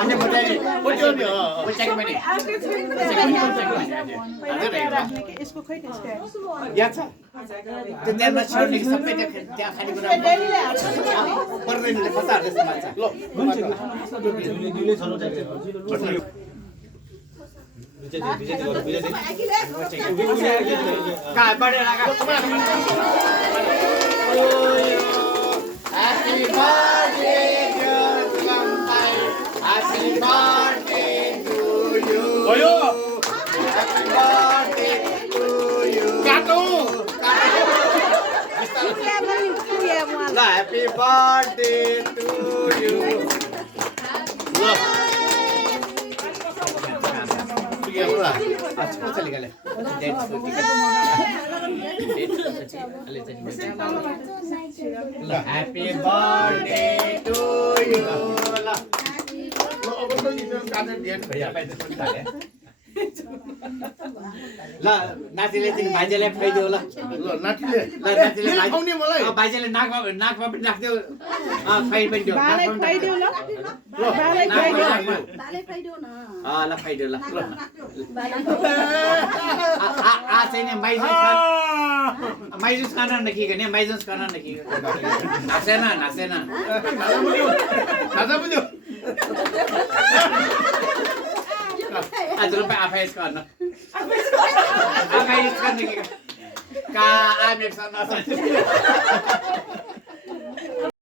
अनि बजाइ बुझ्यो नि बजाइ पनि यसको खै त्यसको याद छ त्यो त्यहाँ नछोड्ने सबै त्यहाँ खाने कुरा पर्दैनले फसार जस्तो मान्छ ल का बढेर Happy birthday dear Lampai Happy birthday to you भयो Happy birthday to you काटौ ल Happy birthday to you ल के हो अच्छा चली गले Happy birthday to you ल अब त नि काटेर दिएन भैया ल नातिले चाहिँ भाइजालाई खुवाइदियो ल ल नातिले ल नातिले खुवाउने मलाई भाइजाले नाकमा पनि राख्दियो खुवाइ पनि दियो बाले खुवाइदियो ल बाले खुवाइदियो ल खुवाइदियो ल आ चाहिँ नि माइजुस खाना नखी गर्ने माइजुस खाना नखी नासेन खाजा बुझ्यो आज रुपये आफै गर्न आफै गर्ने का आमेक्सन